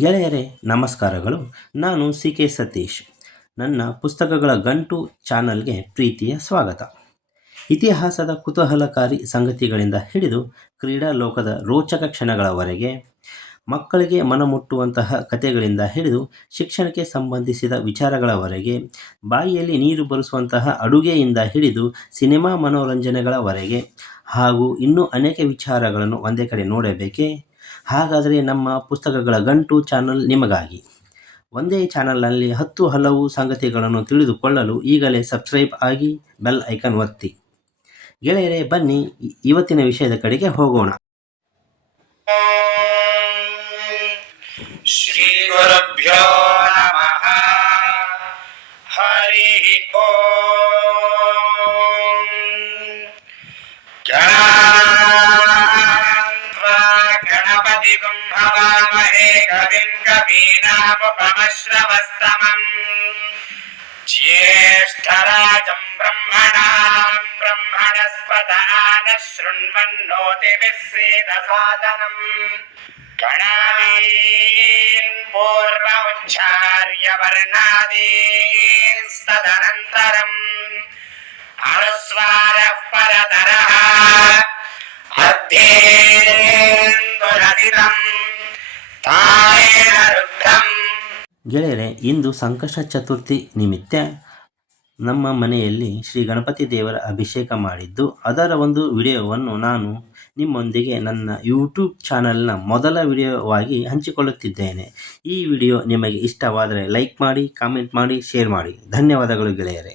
ಗೆಳೆಯರೇ ನಮಸ್ಕಾರಗಳು. ನಾನು ಸಿ ಕೆ ಸತೀಶ್. ನನ್ನ ಪುಸ್ತಕಗಳ ಗಂಟು ಚಾನಲ್ಗೆ ಪ್ರೀತಿಯ ಸ್ವಾಗತ. ಇತಿಹಾಸದ ಕುತೂಹಲಕಾರಿ ಸಂಗತಿಗಳಿಂದ ಹಿಡಿದು ಕ್ರೀಡಾ ಲೋಕದ ರೋಚಕ ಕ್ಷಣಗಳವರೆಗೆ, ಮಕ್ಕಳಿಗೆ ಮನಮುಟ್ಟುವಂತಹ ಕಥೆಗಳಿಂದ ಹಿಡಿದು ಶಿಕ್ಷಣಕ್ಕೆ ಸಂಬಂಧಿಸಿದ ವಿಚಾರಗಳವರೆಗೆ, ಬಾಯಿಯಲ್ಲಿ ನೀರು ಬರಿಸುವಂತಹ ಅಡುಗೆಯಿಂದ ಹಿಡಿದು ಸಿನಿಮಾ ಮನೋರಂಜನೆಗಳವರೆಗೆ ಹಾಗೂ ಇನ್ನೂ ಅನೇಕ ವಿಚಾರಗಳನ್ನು ಒಂದೇ ಕಡೆ ನೋಡಬೇಕೇ? ಹಾಗಾದರೆ ನಮ್ಮ ಪುಸ್ತಕಗಳ ಗಂಟು ಚಾನಲ್ ನಿಮಗಾಗಿ. ಒಂದೇ ಚಾನಲ್ನಲ್ಲಿ ಹಲವು ಸಂಗತಿಗಳನ್ನು ತಿಳಿದುಕೊಳ್ಳಲು ಈಗಲೇ ಸಬ್ಸ್ಕ್ರೈಬ್ ಆಗಿ, ಬೆಲ್ ಐಕನ್ ಒತ್ತಿ. ಗೆಳೆಯರೇ, ಬನ್ನಿ ಇವತ್ತಿನ ವಿಷಯದ ಕಡೆಗೆ ಹೋಗೋಣ. ಶ್ರೀ ಗುರುಭ್ಯೋ ನಮಃ. ಹರಿ ಓಂ. ಗಣಪತಿ ಕುಂಭವಾಮಹೇ ಕವಿಂ ಕವೀನಾಮುಪಮಶ್ರವಸ್ತಮಂ. ಜ್ಯೇಷ್ಠರಾಜಂ ಬ್ರಹ್ಮಣಾಂ ಬ್ರಹ್ಮಣಸ್ಪದಾನ ಶೃಣ್ವನ್ನೋತಿಭಿಃ ಸೇದಸಾದನಂ. ಗಣಾದೀನ್ ಪೂರ್ವ ಉಚ್ಚಾರ್ಯ ವರ್ಣಾದೀನ್ ತದನಂತರಂ ಅನುಸ್ವಾರಃ ಪರತರಃ ಅರ್ಧೇಂದುರಸಿತಂ ತಾಯೇನ ರುದ್ಧಂ. ಗೆಳೆಯರೆ, ಇಂದು ಸಂಕಷ್ಟ ಚತುರ್ಥಿ ನಿಮಿತ್ತ ನಮ್ಮ ಮನೆಯಲ್ಲಿ ಶ್ರೀ ಗಣಪತಿ ದೇವರ ಅಭಿಷೇಕ ಮಾಡಿದ್ದು, ಅದರ ಒಂದು ವಿಡಿಯೋವನ್ನು ನಾನು ನಿಮ್ಮೊಂದಿಗೆ ನನ್ನ ಯೂಟ್ಯೂಬ್ ಚಾನಲ್ನ ಮೊದಲ ವಿಡಿಯೋವಾಗಿ ಹಂಚಿಕೊಳ್ಳುತ್ತಿದ್ದೇನೆ. ಈ ವಿಡಿಯೋ ನಿಮಗೆ ಇಷ್ಟವಾದರೆ ಲೈಕ್ ಮಾಡಿ, ಕಾಮೆಂಟ್ ಮಾಡಿ, ಶೇರ್ ಮಾಡಿ. ಧನ್ಯವಾದಗಳು ಗೆಳೆಯರೆ.